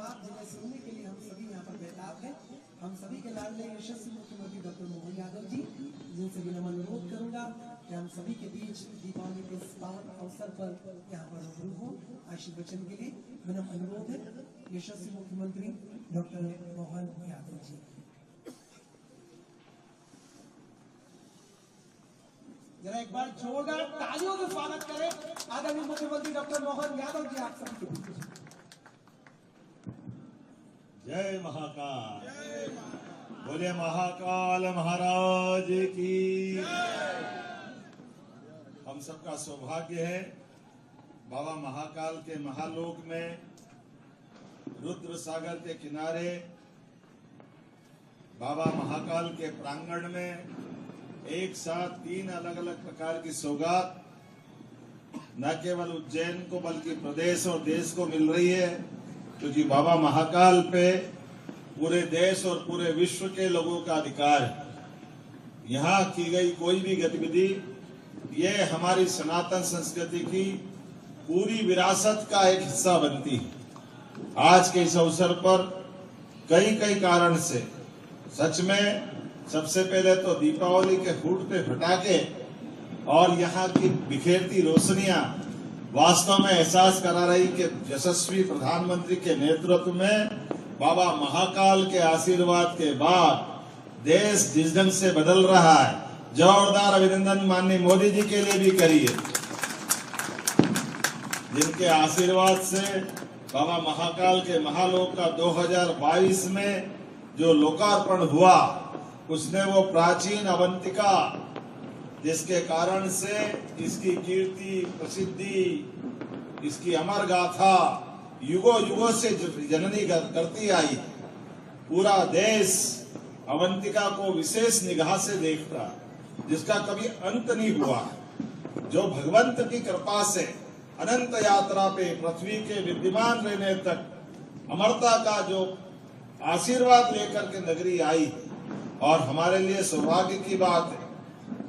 बात जिन्हें सुनने के लिए हम सभी यहाँ पर बेताब हैं। हम सभी के लाडले यशस्वी मुख्यमंत्री डॉक्टर मोहन यादव जी, जिनसे भी नमन अनुरोध करूंगा कि हम सभी के बीच दीपावली के इस पावन अवसर पर यहाँ पर रूबरू हो। आशीर्वचन के लिए विनम्र अनुरोध है यशस्वी मुख्यमंत्री डॉक्टर मोहन यादव जी। जरा एक बार जोरदार तालियों से स्वागत करें आदरणीय मुख्यमंत्री डॉक्टर मोहन यादव जी, आप सभी के बीच। जय महाकाल, बोले महाकाल महाराज की। हम सबका सौभाग्य है बाबा महाकाल के महालोक में रुद्र सागर के किनारे बाबा महाकाल के प्रांगण में एक साथ 3 अलग अलग प्रकार की सौगात न केवल उज्जैन को बल्कि प्रदेश और देश को मिल रही है, क्योंकि बाबा महाकाल पे पूरे देश और पूरे विश्व के लोगों का अधिकार है। यहाँ की गई कोई भी गतिविधि ये हमारी सनातन संस्कृति की पूरी विरासत का एक हिस्सा बनती है। आज के इस अवसर पर कई कारण से सच में सबसे पहले तो दीपावली के फूटते पटाखे और यहाँ की बिखेरती रोशनियां वास्तव में एहसास करा रही कि यशस्वी प्रधानमंत्री के नेतृत्व में बाबा महाकाल के आशीर्वाद के बाद देश जिस ढंग से बदल रहा है। जोरदार अभिनंदन माननीय मोदी जी के लिए भी करिए, जिनके आशीर्वाद से बाबा महाकाल के महालोक का 2022 में जो लोकार्पण हुआ, उसने वो प्राचीन अवंतिका जिसके कारण से इसकी कीर्ति प्रसिद्धि, इसकी अमर गाथा युगों से जननी करती आई। पूरा देश अवंतिका को विशेष निगाह से देखता, जिसका कभी अंत नहीं हुआ, जो भगवंत की कृपा से अनंत यात्रा पे पृथ्वी के विद्यमान रहने तक अमरता का जो आशीर्वाद लेकर के नगरी आई। और हमारे लिए सौभाग्य की बात है,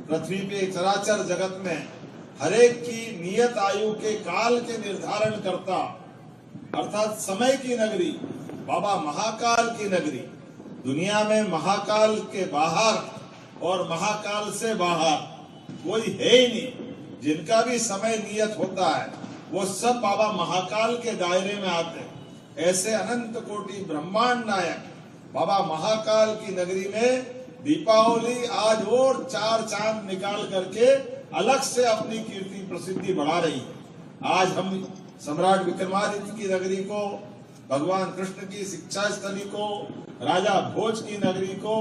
पृथ्वी पे चराचर जगत में हरेक की नियत आयु के काल के निर्धारण करता, अर्थात समय की नगरी बाबा महाकाल की नगरी। दुनिया में महाकाल के बाहर और महाकाल से बाहर कोई है ही नहीं। जिनका भी समय नियत होता है वो सब बाबा महाकाल के दायरे में आते हैं। ऐसे अनंत कोटि ब्रह्मांड नायक बाबा महाकाल की नगरी में दीपावली आज और 4 चांद निकाल करके अलग से अपनी कीर्ति प्रसिद्धि बढ़ा रही है। आज हम सम्राट विक्रमादित्य की नगरी को, भगवान कृष्ण की शिक्षा स्थली को, राजा भोज की नगरी को,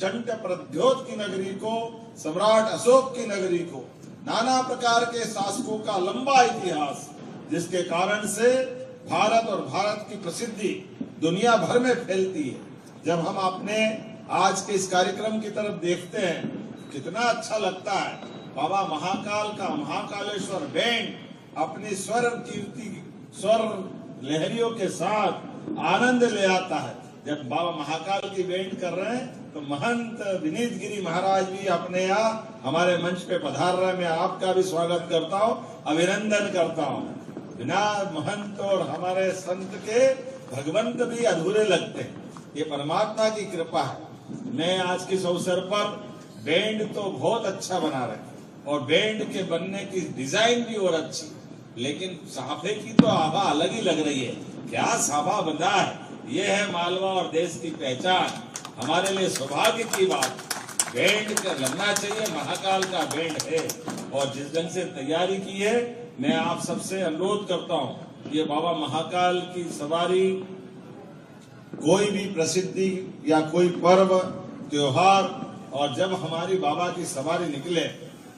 चंड प्रद्योत की नगरी को, सम्राट अशोक की नगरी को, नाना प्रकार के शासकों का लंबा इतिहास, जिसके कारण से भारत और भारत की प्रसिद्धि दुनिया भर में फैलती है। जब हम अपने आज के इस कार्यक्रम की तरफ देखते हैं, कितना अच्छा लगता है। बाबा महाकाल का महाकालेश्वर बैंड अपनी स्वर कीर्ति, स्वर लहरियों के साथ आनंद ले आता है। जब बाबा महाकाल की बैंड कर रहे हैं तो महंत विनीत गिरी महाराज भी अपने यहाँ हमारे मंच पे पधार रहे हैं। मैं आपका भी स्वागत करता हूँ, अभिनंदन करता हूँ। बिना महंत और हमारे संत के भगवंत भी अधूरे लगते हैं। ये परमात्मा की कृपा है। मैं आज के इस अवसर पर बैंड तो बहुत अच्छा बना रहे और बैंड के बनने की डिजाइन भी और अच्छी, लेकिन साफे की तो आभा अलग ही लग रही है। क्या साफा बंधा है, ये है मालवा और देश की पहचान। हमारे लिए सौभाग्य की बात, बैंड का लगना चाहिए, महाकाल का बैंड है। और जिस ढंग से तैयारी की है, मैं आप सबसे अनुरोध करता हूँ, ये बाबा महाकाल की सवारी कोई भी प्रसिद्धि या कोई पर्व त्योहार, और जब हमारी बाबा की सवारी निकले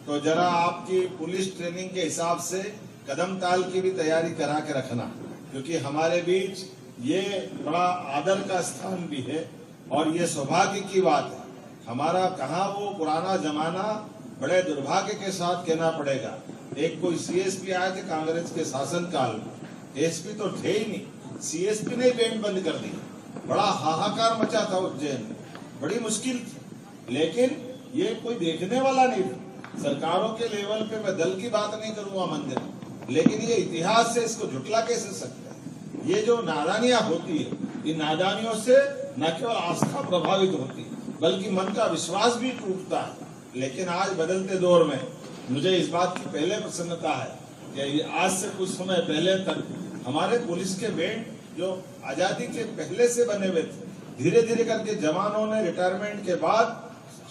तो जरा आपकी पुलिस ट्रेनिंग के हिसाब से कदम ताल की भी तैयारी करा के रखना, क्योंकि हमारे बीच ये बड़ा आदर का स्थान भी है और ये सौभाग्य की बात है। हमारा कहाँ वो पुराना जमाना, बड़े दुर्भाग्य के साथ कहना पड़ेगा। एक कोई सीएसपी आए थे कांग्रेस के शासनकाल में, एसपी तो थे ही नहीं, सीएसपी ने बैंड बंद कर दी। बड़ा हाहाकार मचा था उज्जैन में, बड़ी मुश्किल थी, लेकिन ये कोई देखने वाला नहीं था। सरकारों के लेवल पे मैं दल की बात नहीं करूंगा मंदिर, लेकिन ये इतिहास से इसको झुटला कैसे सकते हैं। ये जो नादानियां होती है, इन नादानियों से न केवल आस्था प्रभावित होती है बल्कि मन का विश्वास भी टूटता है। लेकिन आज बदलते दौर में मुझे इस बात की पहले प्रसन्नता है कि आज से कुछ समय पहले तक हमारे पुलिस के बैंड जो आजादी के पहले से बने हुए थे, धीरे धीरे करके जवानों ने रिटायरमेंट के बाद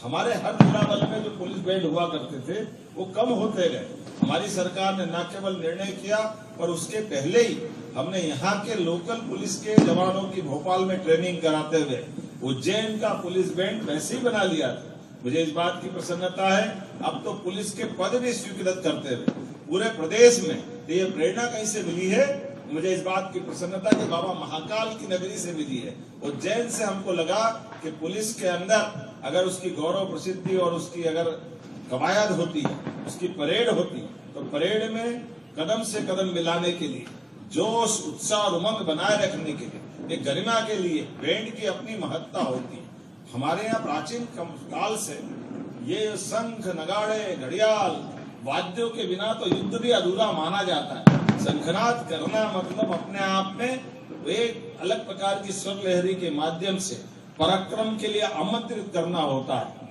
हमारे हर जिला बल में जो पुलिस बैंड हुआ करते थे वो कम होते गए। हमारी सरकार ने न केवल निर्णय किया पर उसके पहले ही हमने यहाँ के लोकल पुलिस के जवानों की भोपाल में ट्रेनिंग कराते हुए उज्जैन का पुलिस बैंड वैसे ही बना लिया था। मुझे इस बात की प्रसन्नता है अब तो पुलिस के पद भी स्वीकृत करते हुए पूरे प्रदेश में। तो ये प्रेरणा कहीं से मिली है? मुझे इस बात की प्रसन्नता कि बाबा महाकाल की नगरी से मिली है। उज्जैन से हमको लगा कि पुलिस के अंदर अगर उसकी गौरव प्रसिद्धि और उसकी अगर कवायद होती है, उसकी परेड होती है, तो परेड में कदम से कदम मिलाने के लिए, जोश उत्साह और उमंग बनाए रखने के लिए, एक गरिमा के लिए बैंड की अपनी महत्ता होती है। हमारे यहाँ प्राचीन काल से ये शंख, नगाड़े, घड़ियाल, वाद्यों के बिना तो युद्ध भी अधूरा माना जाता है। शंखनाद करना मतलब अपने आप में एक अलग प्रकार की स्वर लहरी के माध्यम से पराक्रम के लिए आमंत्रित करना होता है।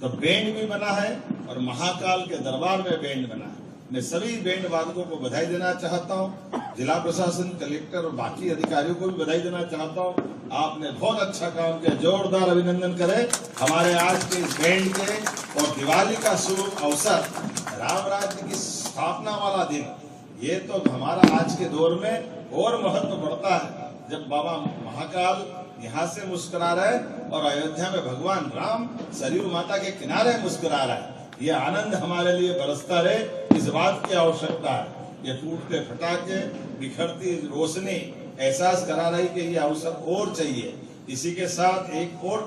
तो बैंड भी बना है और महाकाल के दरबार में बैंड बना है। मैं सभी बैंड वादकों को बधाई देना चाहता हूँ, जिला प्रशासन, कलेक्टर और बाकी अधिकारियों को भी बधाई देना चाहता हूँ। आपने बहुत अच्छा काम किया, जोरदार अभिनंदन करें हमारे आज के इस बैंड के। और दिवाली का शुभ अवसर, राम राज्य की स्थापना वाला दिन, ये तो हमारा आज के दौर में और महत्व बढ़ता है जब बाबा महाकाल यहाँ से मुस्कुरा रहे और अयोध्या में भगवान राम सरयू माता के किनारे मुस्कुरा रहा है। ये आनंद हमारे लिए बरसता रहे, इस बात की आवश्यकता है। ये टूटते फटाके, बिखरती रोशनी एहसास करा रही कि ये अवसर और चाहिए। इसी के साथ एक और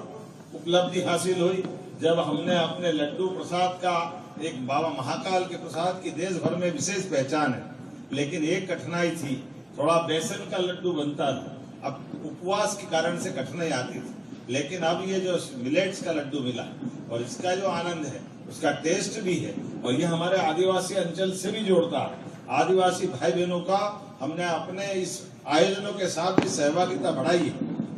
उपलब्धि हासिल हुई जब हमने अपने लड्डू प्रसाद का, एक बाबा महाकाल के प्रसाद की देश भर में विशेष पहचान है, लेकिन एक कठिनाई थी, थोड़ा बेसन का लड्डू बनता था, अब उपवास के कारण से कठिनाई आती थी। लेकिन अब ये जो मिलेट्स का लड्डू मिला और इसका जो आनंद है, उसका टेस्ट भी है और ये हमारे आदिवासी अंचल से भी जोड़ता है। आदिवासी भाई बहनों का हमने अपने इस आयोजनों के साथ भी सहभागिता बढ़ाई है।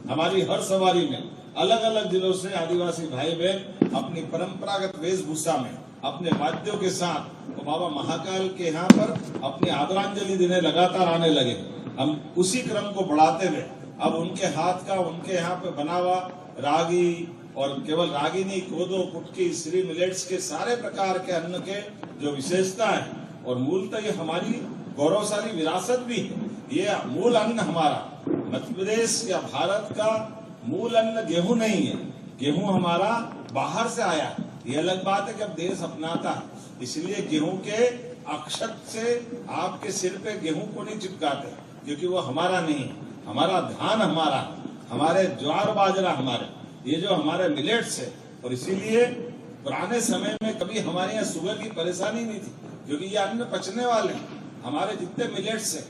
हमारी हर सवारी में अलग अलग जिलों से आदिवासी भाई बहन अपनी परंपरागत वेशभूषा में, अपने वाद्यों के साथ तो बाबा महाकाल के यहाँ पर अपनी आदरांजलि देने लगातार आने लगे। हम उसी क्रम को बढ़ाते हुए अब उनके हाथ का, उनके यहाँ पे बना हुआ रागी, और केवल रागी नहीं, कोदो, कुटकी, श्री मिलेट्स के सारे प्रकार के अन्न के जो विशेषता है और मूलतः ये हमारी गौरवशाली विरासत भी है। ये मूल अन्न हमारा मध्य प्रदेश या भारत का मूल अन्न गेहूं नहीं है, गेहूं हमारा बाहर से आया है। ये अलग बात है कि अब देश अपनाता है, इसलिए गेहूं के अक्षत से आपके सिर पे गेहूं को नहीं चिपकाते, क्योंकि वो हमारा नहीं है। हमारा धान हमारा, हमारे ज्वार बाजरा हमारे, ये जो हमारे मिलेट्स है। और इसीलिए पुराने समय में कभी हमारे यहाँ शुगर की परेशानी नहीं थी, क्योंकि ये अन्न पचने वाले हैं। हमारे जितने मिलेट्स है,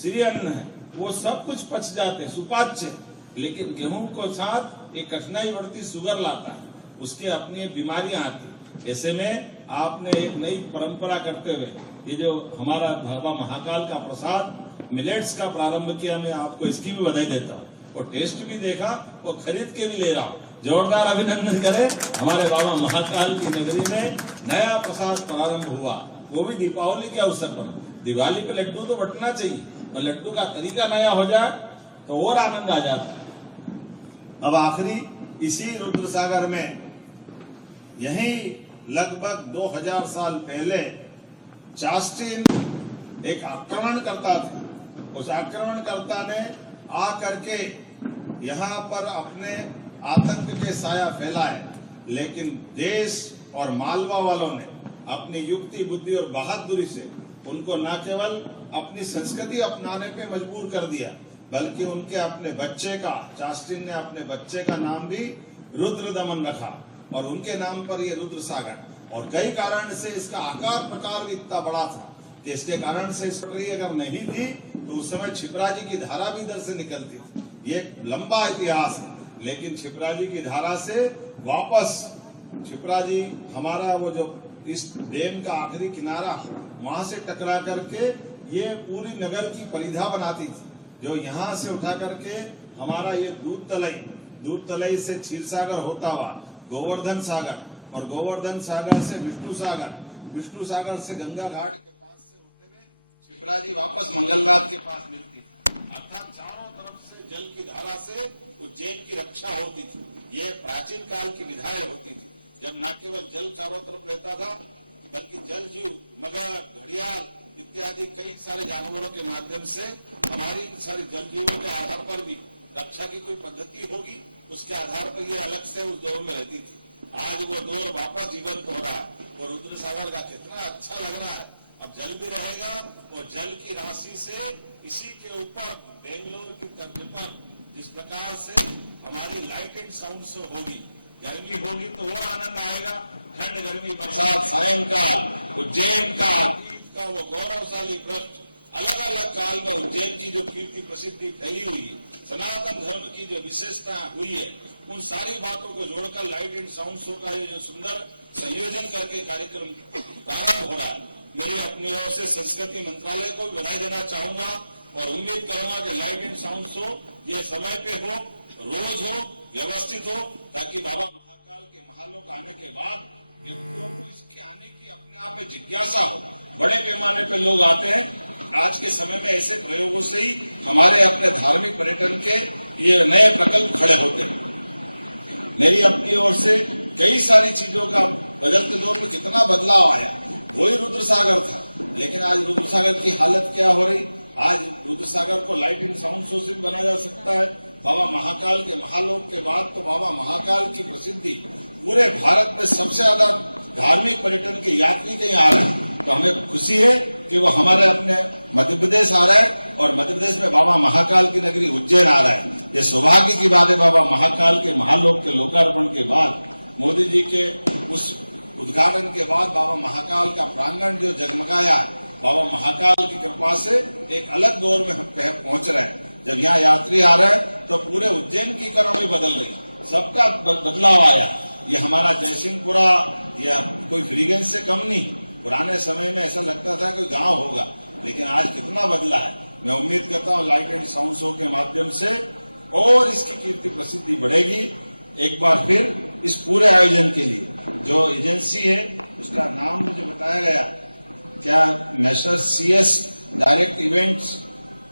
श्री अन्न है, वो सब कुछ पच जाते, सुपाच्य। लेकिन गेहूं को साथ एक कठिनाई बढ़ती, शुगर लाता है, उसकी अपनी बीमारियां आती। ऐसे में आपने एक नई परंपरा करते हुए ये जो हमारा बाबा महाकाल का प्रसाद मिलेट्स का प्रारंभ किया, मैं आपको इसकी भी बधाई देता हूँ। और टेस्ट भी देखा और खरीद के भी ले रहा हूँ। जोरदार अभिनंदन करें, हमारे बाबा महाकाल की नगरी में नया प्रसाद प्रारंभ हुआ, वो भी दीपावली के अवसर पर। दिवाली पे लड्डू तो बंटना चाहिए और लड्डू का तरीका नया हो जाए तो और आनंद आ जाता है। अब आखिरी इसी रुद्रसागर में यही लगभग 2000 साल पहले चास्टिन एक आक्रमणकर्ता थे। उस आक्रमणकर्ता ने आ करके यहाँ पर अपने आतंक के साया फैलाए, लेकिन देश और मालवा वालों ने अपनी युक्ति, बुद्धि और बहादुरी से उनको न केवल अपनी संस्कृति अपनाने पे मजबूर कर दिया, बल्कि उनके अपने बच्चे का, चास्टिन ने अपने बच्चे का नाम भी रुद्रदमन रखा और उनके नाम पर ये रुद्रसागर। और कई कारण से इसका आकार प्रकार भी इतना बड़ा था कि इसके कारण से इस पटरी अगर नहीं थी तो उस समय छिपराजी की धारा भी इधर से निकलती थी। ये लंबा इतिहास है, लेकिन छिपराजी की धारा से वापस छिपराजी हमारा वो जो इस डैम का आखिरी किनारा, वहां से टकरा करके ये पूरी नगर की परिधा बनाती थी। जो यहाँ से उठा करके हमारा ये दूध तलई से क्षीरसागर होता हुआ गोवर्धन सागर और गोवर्धन सागर से विष्णु सागर से गंगा घाट के पास से होते हुए शिप्रा जी वापस मंगलरात के पास मिलती थी। अर्थात चारों तरफ से जल की धारा से उज्जैन की रक्षा होती थी। ये प्राचीन काल की विधाएं होती थी, जब न केवल जल चारों तरफ रहता था बल्कि जल जीव, मगर, घड़ियाल इत्यादि कई सारे जानवरों के माध्यम से हमारी इन सारी जल जीवों के आधार पर भी रक्षा की कोई पद्धति होगी, उसके आधार पर ये अलग से उस दौर में रहती थी। आज वो दौर वापस जीवंत हो रहा है और रुद्र सागर का कितना अच्छा लग रहा है। अब जल भी रहेगा और जल की राशि से इसी के ऊपर बेंगलोर की कंप्यूटर जिस प्रकार से हमारी लाइट एंड साउंड शो होगी, गर्मी होगी तो वो आनंद आएगा। ठंड, गर्मी, बरसात, सायंकाल, उज्जैन का अतीत का वो गौरवशाली पृष्ठ, अलग अलग काल में उज्जैन की जो कीर्ति प्रसिद्धि फैली हुई है, सनातन धर्म की जो विशेषता हुई है, उन सारी बातों को जोड़कर लाइट एंड साउंड शो का ये जो सुंदर संयोजन करके कार्यक्रम प्रारंभ हो रहा है, मेरी अपनी ओर से संस्कृति मंत्रालय को बधाई देना चाहूंगा और उम्मीद करूंगा कि लाइट एंड साउंड शो ये समय पे हो, रोज हो, व्यवस्थित हो, ताकि बाबा महाकाल के महालोक आने के बाद व्यक्तियों को इसके आने की अपने आप में जिज्ञासा हो। बड़े पैमाने पे लोग आते हैं। आज के समय में ऐसे प्रयोगों से ही हमारे अपने धार्मिक पर्यटन के ये नए प्रकल्प खड़े होते हैं। मेरी अपनी ओर से कई सारी चीजों का बदलते दौर में कितना बदलाव आया। वही रुद्रसागर था, लेकिन आज रुद्रसागर की हालत क्या हो रही। आज रुद्रसागर को लाइट एंड साउंड शो से भी बना जा सकता है। बाबा महाकाल के महालोक के बाद तो बाबा महाकाल की प्रसिद्धि पूरे भारत में सबसे ज्यादा धार्मिक पर्यटन के यात्री कहीं आ रहे हैं, तो हमें खुशी है कि वो हमारे अपने मध्य प्रदेश आ रहा है और मध्य प्रदेश में बाबा महाकाल की नगरी उज्जैन आ रहा है। ये सौभाग्य की बात है। बाबा महाकाल के महालोक के लोकार्पण के बाद, मोदी जी के उस उद्घाटन के बाद बाबा महाकाल का प्रांगण जो जगमगाया है, बाबा महाकाल की कृपा से एक अलग दौर में हम पहुंच रहे हैं। जब यहाँ यात्री आ रहे हैं तो पूरे उज्जैन की इकोनॉमी बदल रही, सबका बदलाव आया। ये हमारा जयसिंहपुरा या कोई फ्रीगंज से कम नहीं। पुराने समय में ऐसा लगता था कोई गांव होगा, लेकिन आज कितना बदला है। मैं उम्मीद करता हूँ लाइट एंड साउंड शो के माध्यम से और इसकी कीर्ति प्रसिद्धि बढ़ेगी। एक बार फिर इस पूरे आयोजन के लिए जो एजेंसी है उसका नाम मुझे बताया गया, क्या messrs CS direct events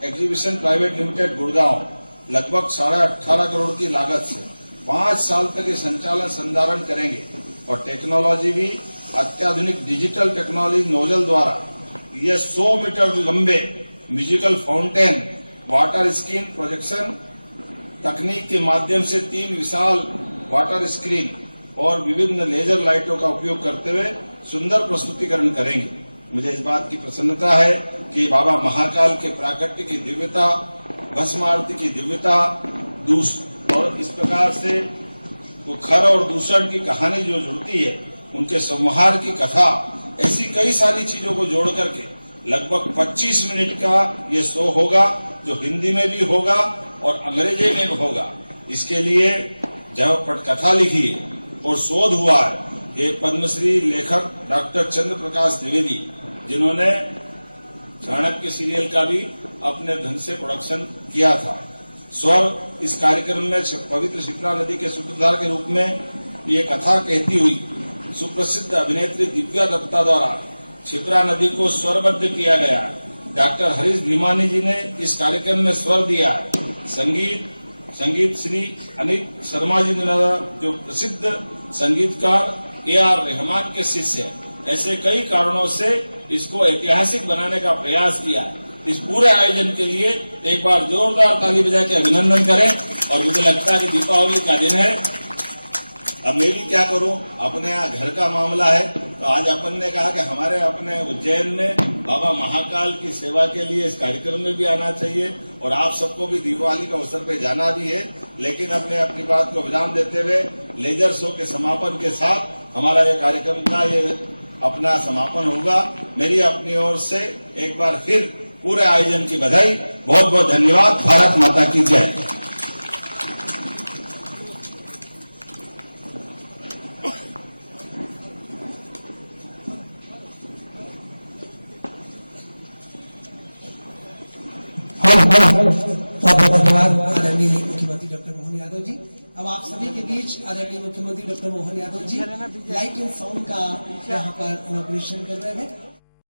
exhibition private limited Gurgaon, लगभग 18.5 करोड़ की लागत से 5 साल तक ये संचालन संधारण करेंगे और टेक्नोलॉजी भी अत्याधुनिक डिजिटल टेक्नोलॉजी नोजल द्वारा ये 100 मीटर लंबे musical fountain, water screen projection तकनीक के माध्यम से 3 विशाल वाटर स्क्रीन और विभिन्न लेजर लाइटों का उपयोग करते हुए सुंदर प्रस्तुतिकरण करेंगे। मुझे इस बात की प्रसन्नता है कि बाबा महाकाल के प्राकट्य की दिव्यता, भस्म आरती की दिव्यता, और इस प्रकार से वो खर और दूषण की कहानी जो जुड़ती है, उनके संहार की कथा, ऐसी कई सारी चीजों को जोड़ करके लगभग 25 मिनट का ये शो होगा, जो हिंदी में भी होगा और अंग्रेजी में भी होगा। इसके लिए जब पटकथा लिखी और शोध हुआ है, ये पद्मश्री लेखक डॉक्टर चंद्र प्रकाश द्विवेदी, जिन्होंने चाणक्य सीरियल का भी अपने ढंग से प्रोडक्शन किया था। स्वर इस कार्यक्रम में पवित्र शिप्रा नदी के सूत्रधार के रूप में ये कथा कहती हुई सुप्रसिद्ध अभिनेत्री दिव्या दत्ता द्वारा शिप्रा नदी को स्वरबद्ध किया गया। डॉक्टर हरीश भीमानी जी ने इस कार्यक्रम में स्वर दिया है। संगीत श्री अनित शर्मा जी द्वारा, जो प्रसिद्ध संगीतकार AR रहमान के शिष्य है। ऐसे कई कारणों से इसको ऐतिहासिक बनाने का प्रयास किया है। इस पूरे आयोजन के लिए एक बार जोरदार ताली बजा के अभिनंदन करें। और मुझे लगता है कि दीपावली का दिन है। अब मैं भी क्या करूं, अपने यहाँ घर का मामला है, तो आज अपन ने कहा कि हमारे अपने उज्जैन में बाबा महाकाल की सेवा के लिए इस कार्यक्रम में भी आना चाहिए और आप सबको भी दीपावली का अवसर पे जाना भी है। लेकिन अपने अपनी बात को विराम देते हुए लेजर शो के समापन के साथ हमारा ये कार्यक्रम का ये अपना समापन होगा। मेरी अपनी ओर से एक बार फिर पूरे आयोजन की बधाई। बहुत बहुत धन्यवाद। भारत माता की जय। हेलो आदरणीय मुख्यमंत्री डॉक्टर मोहन यादव जी। अब आप सभी के बीच आदरणीय मुख्यमंत्री doctor Mohan Yadav ji light and sound का यहाँ पर इनॉग्रेशन कर रहे हैं।